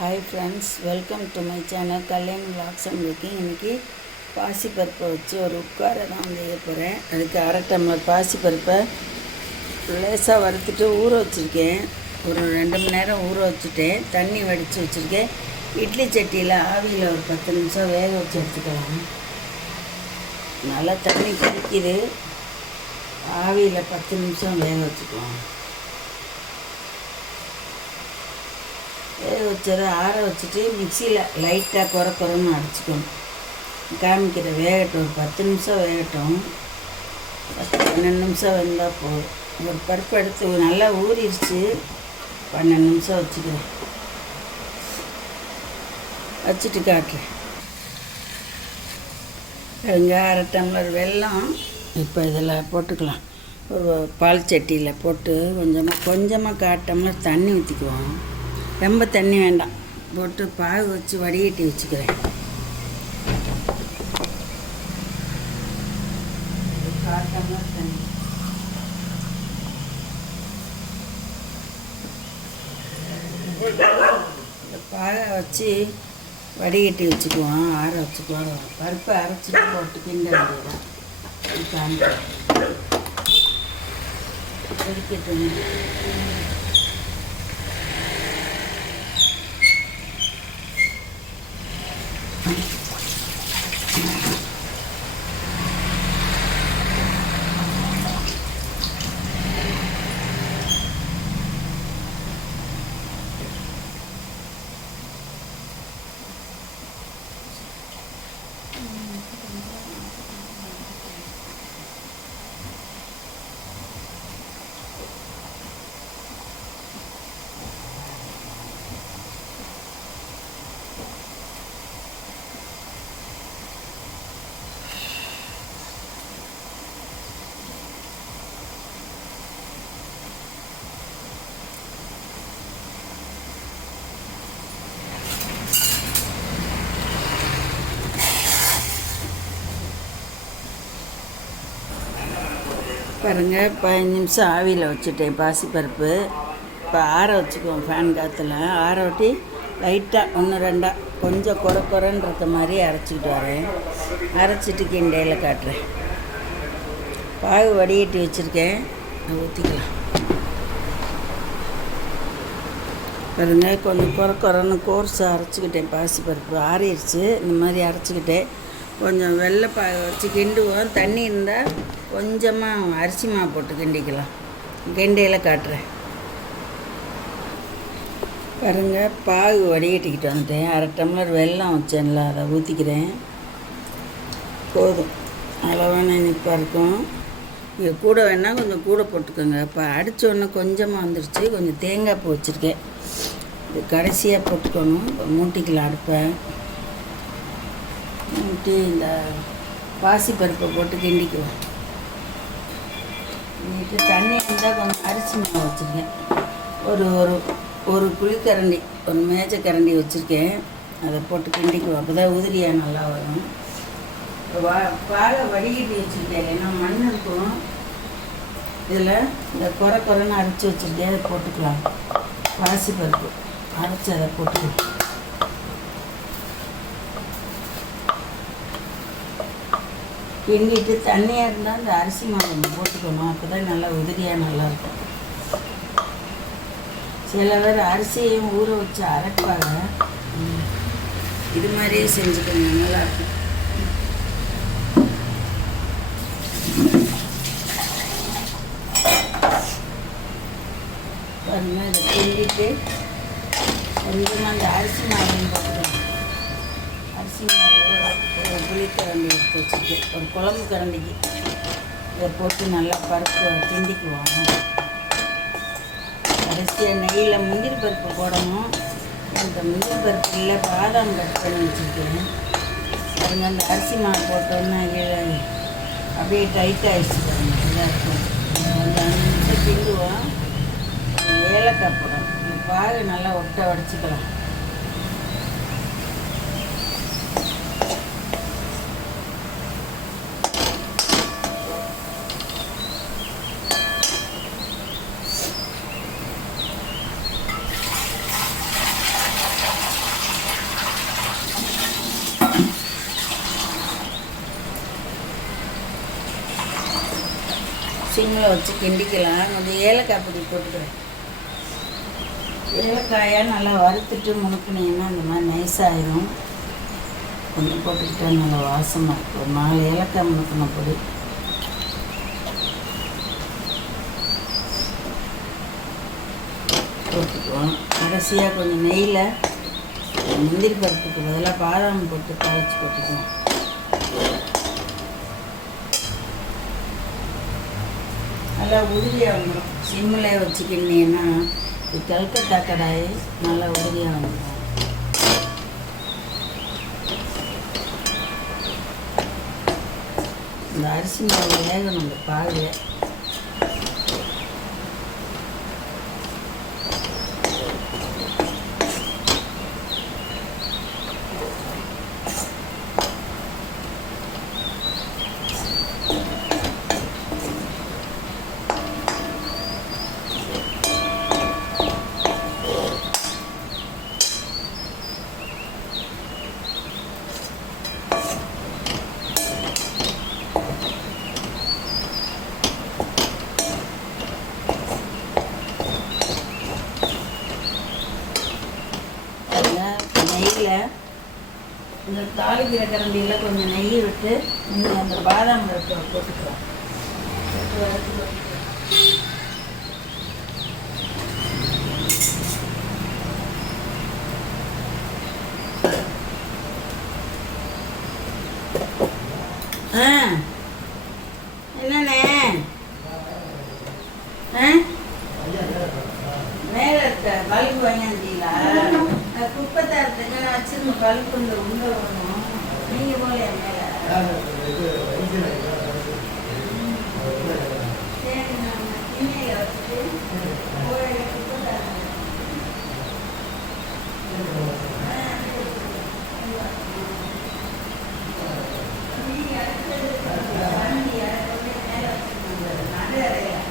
Hi friends welcome to my channel Kalyan vlogs and cooking இன்றைக்கி பாசிப்பருப்பை வச்சு ஒரு உட்கார தான் செய்ய போகிறேன் அதுக்கு அரை டம்ளர் பாசிப்பருப்பை லேசாக வறுத்துட்டு ஊற வச்சுருக்கேன். ஒரு ரெண்டு மணி நேரம் ஊற வச்சுட்டேன். தண்ணி வடித்து வச்சுருக்கேன். இட்லி சட்டியில் ஆவியில் ஒரு பத்து நிமிஷம் வேக வச்சு எடுத்துக்கலாம். நல்லா தண்ணி குடிக்குது ஆவியில் பத்து நிமிஷம் வேக வச்சுக்கலாம். வேக வச்சதை ஆற வச்சுட்டு மிக்சியில் லைட்டாக குறை குறைன்னு அடிச்சுக்கணும். காமிக்கிற வேகட்டும் ஒரு பத்து நிமிஷம் வேகட்டும். பத்து பன்னெண்டு நிமிஷம் வெந்தால் போதும். ஒரு பருப்பு எடுத்து நல்லா ஊறிடுச்சு. பன்னெண்டு நிமிஷம் வச்சுக்கிறேன் வச்சுட்டு காட்டுறேன் இங்கே அரை டம்ளர் வெல்லம். இப்போ இதில் போட்டுக்கலாம். ஒரு பால் சட்டியில் போட்டு கொஞ்சமாக கொஞ்சமாக காட்டம்னா டம்ளர் தண்ணி ஊற்றிக்குவோம். ரொம்ப தண்ணி வேண்டாம். போட்டு பாகு வச்சு வடிகட்டி வச்சுக்கிறேன். தண்ணி பாகை வச்சு வடிகட்டி வச்சுக்குவோம். ஆற வச்சுக்குவோம். பருப்பை அரைச்சிட்டு போட்டு கிண்ட வேண்டியதான் காமிக்கிறேன். பாருங்கள் பதினஞ்சு நிமிஷம் ஆவியில் வச்சுட்டேன் பாசிப்பருப்பு. இப்போ ஆற வச்சுக்குவோம் ஃபேன் காற்றுல ஆற ஒட்டி லைட்டாக ஒன்று ரெண்டாக கொஞ்சம் குறை குறைன்றத மாதிரி அரைச்சிக்கிட்டு வரேன். அரைச்சிட்டு கிண்டையில் காட்டுறேன். பாகு வடிகட்டி வச்சுருக்கேன். ஊற்றிக்கலாம் பாருங்கள் கொஞ்சம் குறை குறைன்னு கோர்ஸ் அரைச்சிக்கிட்டேன் பாசிப்பருப்பு. ஆறிடுச்சு இந்த மாதிரி அரைச்சிக்கிட்டேன். கொஞ்சம் வெள்ளை வச்சு கிண்டுவோம். தண்ணி இருந்தால் கொஞ்சமாக அரிசி மாவு போட்டு கிண்டிக்கலாம். கெண்டையில் காட்டுறேன். பாருங்க பாகு வடிகட்டிக்கிட்டு வந்துட்டேன். அரை டம்ளர் வெல்லம் வச்சேன்ல அதை ஊற்றிக்கிறேன் போதும். அளவான இனிப்பாக இருக்கும். இது கூட வேணால் கொஞ்சம் கூட போட்டுக்கோங்க. இப்போ அடித்தோடனே கொஞ்சமாக வந்துருச்சு. கொஞ்சம் தேங்காய் பூ வச்சுருக்கேன். இது கடைசியாக போட்டுக்கணும். மூட்டிக்கலாம் அடுப்பேன் போட்டு இந்த பாசிப்பருப்பை போட்டு கிண்டிக்குவோம் இன்னைக்கு தண்ணி இருந்தால் கொஞ்சம் அரிசி மாவு வச்சுருக்கேன். ஒரு ஒரு ஒரு குழிக்கரண்டி ஒரு மேஜக்கரண்டி வச்சுருக்கேன். அதை போட்டு கிண்டிக்குவோம் அப்போ தான் உதிரியாக நல்லா வரும். வா பாலை வடிகட்டி வச்சுருக்கேன். ஏன்னா மண் இருக்கும். இதில் இந்த குறை குறைன்னு அரைச்சி வச்சுருக்கேன். அதை போட்டுக்கலாம். பாசிப்பருப்பு அரைச்சி அதை போட்டுக்கலாம். பின்னிட்டு தண்ணியாக இருந்தால் இந்த அரிசி மாவு போட்டுக்கணும். அப்போ தான் நல்லா உதிரியாக நல்லாயிருக்கும். சில பேர் அரிசியையும் ஊற வச்சு அரைப்பாங்க. இது மாதிரியே செஞ்சுக்கோங்க நல்லாயிருக்கும். பாருங்கள் இதை கிண்டிட்டு கொஞ்சமாக அந்த அரிசி மாவு போட்டுக்கணும். அரிசி ஒரு புளிக்கரண்டி எடுத்து வச்சுருக்கேன். ஒரு குழம்பு கரண்டிக்கு இதை போட்டு நல்லா பருப்பு திண்டிக்குவோம் கடைசியாக நெய்யில் முந்திரி பருப்பு போடணும். அந்த முந்திரி பருப்பில் பாதாம் கட் பண்ணி வச்சுருக்கேன். அதுங்க அந்த அரிசி மாவு போட்டோன்னா கீழே அப்படியே டைட் ஆகிடுச்சு நல்லா இருக்கும் கொஞ்சம் அஞ்சு நிமிஷம் கிண்டுவோம் ஏலக்காய் போடணும். பாகு நல்லா ஒட்ட உடச்சிக்கலாம் சிம்மில் வச்சு கிண்டிக்கலாம். கொஞ்சம் ஏலக்காய் பொடி போட்டுக்கிறேன். ஏலக்காயாக நல்லா வறுத்துட்டு முணுக்குனீங்கன்னா இந்த மாதிரி நைஸ் ஆயிரும். கொஞ்சம் போட்டுக்கிட்டா நல்லா வாசமாக இருக்கும். ஒரு நாள் ஏலக்காய் முழுக்கின பொடி. போட்டுக்குவோம். கடைசியாக கொஞ்சம் நெய்யில் முந்திரி பருப்புக்கு பதிலாக பாதாம் போட்டு தாளிச்சு போட்டுக்குவோம் நல்லா உறுதியாக வந்துடும் சிம்மில் வச்சுக்கிட்டீங்கன்னா இது கல்கத்தா கடாய் நல்லா உறுதியாக வந்துடும் இந்த அரிசி மாவு வேகணும் இந்த பாகில் நெய்யில் இந்த தாளிக்கிற கரண்டியில் கொஞ்சம் நெய் விட்டு அந்த பாதாம் பருப்பை போட்டுக்கலாம். போட்டு வறுத்து போட்டுக்கலாம். ஆ. என்னண்ணே? ஆ? மேலே இருக்க பல்பு வாங்கிட்டீங்களா நான் குப்பை தரத்துக்கு நான் வச்சிருந்த பல்பு இந்த உள்ள வரணும். நீங்கள் போகலையா மேலே சரி நான் திண்ணையில வச்சுட்டு போய் குப்பை தரேன் வண்டி இறக்கி மேலே வச்சுருந்தாங்க நடு அறையில்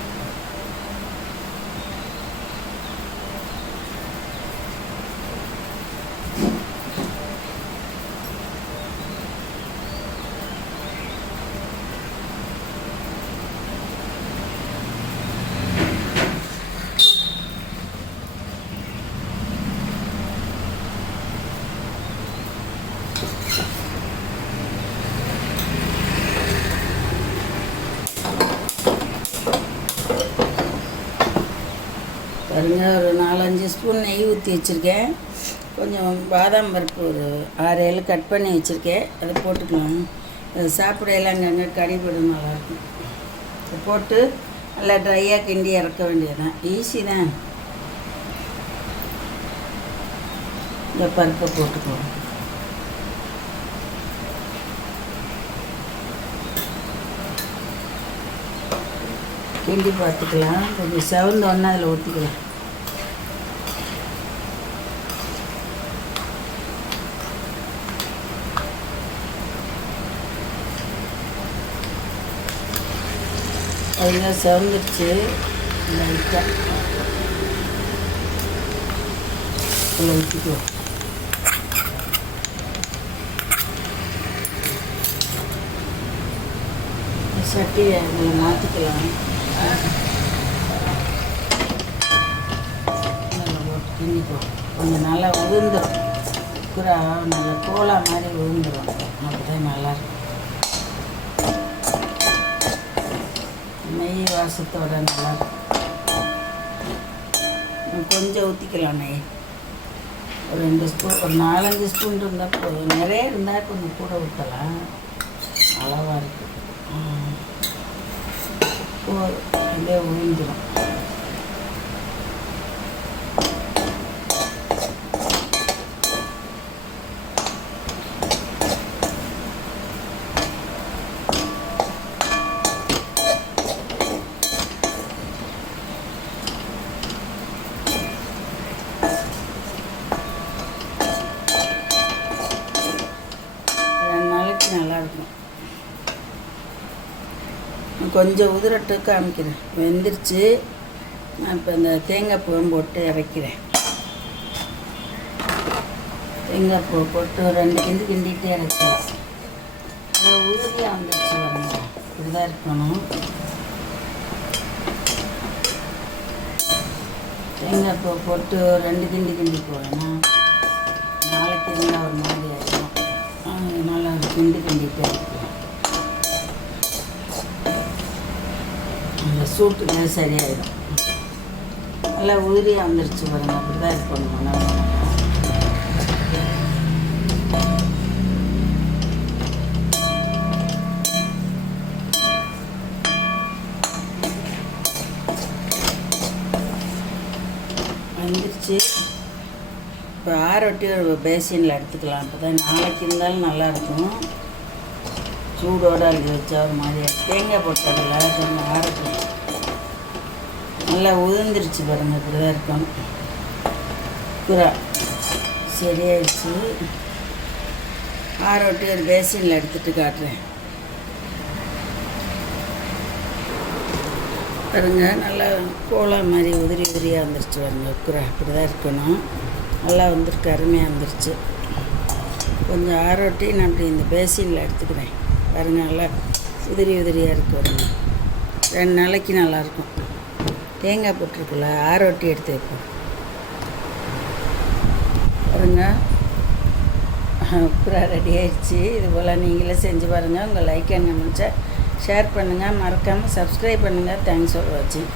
பாருங்க ஒரு நாலஞ்சு ஸ்பூன் நெய் ஊற்றி வச்சுருக்கேன். கொஞ்சம் பாதாம் பருப்பு ஒரு ஆறு ஏழு கட் பண்ணி வச்சுருக்கேன். அதை போட்டுக்கலாம். அது சாப்பிடையில அங்கங்கே கடிபடும் நல்லாயிருக்கும். இதை போட்டு நல்லா ட்ரையாக கிண்டி இறக்க வேண்டியதுதான். ஈஸி தான். இந்த பருப்பை போட்டுக்கலாம். கிண்டி பார்த்துக்கலாம். கொஞ்சம் செவந்த ஒன்று அதில் ஊற்றிக்கலாம் அதுங்க செவந்துருச்சு லைட்டாக உள்ள ஊற்றிக்குவோம் சட்டியை மாற்றிக்கலாம் கிண்ணிக்கோ கிண்டிக்குவோம் கொஞ்சம் நல்லா உதிர்ந்துடும் புறா நல்லா கோலா மாதிரி உதிர்ந்துடும் அப்படிதான் நல்லாயிருக்கும் நெய் வாசத்தோட நல்லா கொஞ்சம் ஊற்றிக்கலாம் நெய். ஒரு ரெண்டு ஸ்பூன் ஒரு நாலஞ்சு ஸ்பூன் இருந்தால் போதும். நிறைய இருந்தால் கொஞ்சம் கூட ஊற்றலாம் அளவாக இருக்குது இப்போ அப்படியே உழிஞ்சிடும் நல்லாயிருக்கும் கொஞ்சம் உதிரட்டுக்கு காமிக்கிறேன். வெந்துருச்சு. நான் இப்போ இந்த தேங்காய் பூவும் போட்டு இறக்கிறேன். தேங்காய் பூ போட்டு ரெண்டு கிண்டு கிண்டிகிட்டே இறக்கிறேன். உதிரியாக வந்துருச்சு வரணும் இப்படிதான் இருக்கணும். தேங்காய் பூ போட்டு ரெண்டு கிண்டி கிண்டி போவேன்னா நாளைக்கு இருந்தால் ஒரு மாதிரி ஆகிடும் அதனால ஒரு கிண்டி கிண்டிட்டு இருப்பேன் அந்த சூட்டுக்கு சரியாயிடும். நல்லா உதிரி வந்துருச்சு பாருங்க அப்படி தான் இருக்கணும் நல்லா வந்துருச்சு. இப்போ ஆரோட்டி ஒரு பேசினில் எடுத்துக்கலாம். அப்போ தான் நாளைக்கு இருந்தாலும் நல்லாயிருக்கும். சூடோடு அள்ளி வச்சா ஒரு மாதிரி தேங்காய் போட்டதில்ல கொஞ்சம் ஆரட்டும் நல்லா உதிர்ந்துருச்சு பாருங்க. இப்படி தான் இருக்கணும் குரா சரியாயிடுச்சு ஆரோட்டி ஒரு பேசினில் எடுத்துகிட்டு காட்டுறேன். பாருங்கள் நல்லா கோலம் மாதிரி உதிரி உதிரியாக வந்துருச்சு பாருங்க. குரா அப்படி தான் இருக்கணும். நல்லா வந்திருக்கு அருமையாக வந்துருச்சு. கொஞ்சம் ஆரோட்டி நான் அப்படி இந்த பேசினில் எடுத்துக்கிறேன். பாருங்க நல்லா உதிரி உதிரியாக இருக்கு ரெண்டு நாளைக்கு நல்லாயிருக்கும். தேங்காய் போட்டிருக்குல்ல ஆரோட்டி எடுத்து வைப்போம். பாருங்க. அப்புறம் ரெடி ஆயிடுச்சு. இது போல் நீங்களே செஞ்சு பாருங்கள் உங்கள் லைக் என்ன முடிச்சா ஷேர் பண்ணுங்கள் மறக்காமல் சப்ஸ்கிரைப் பண்ணுங்கள் தேங்க்ஸ் ஃபார் வாட்சிங்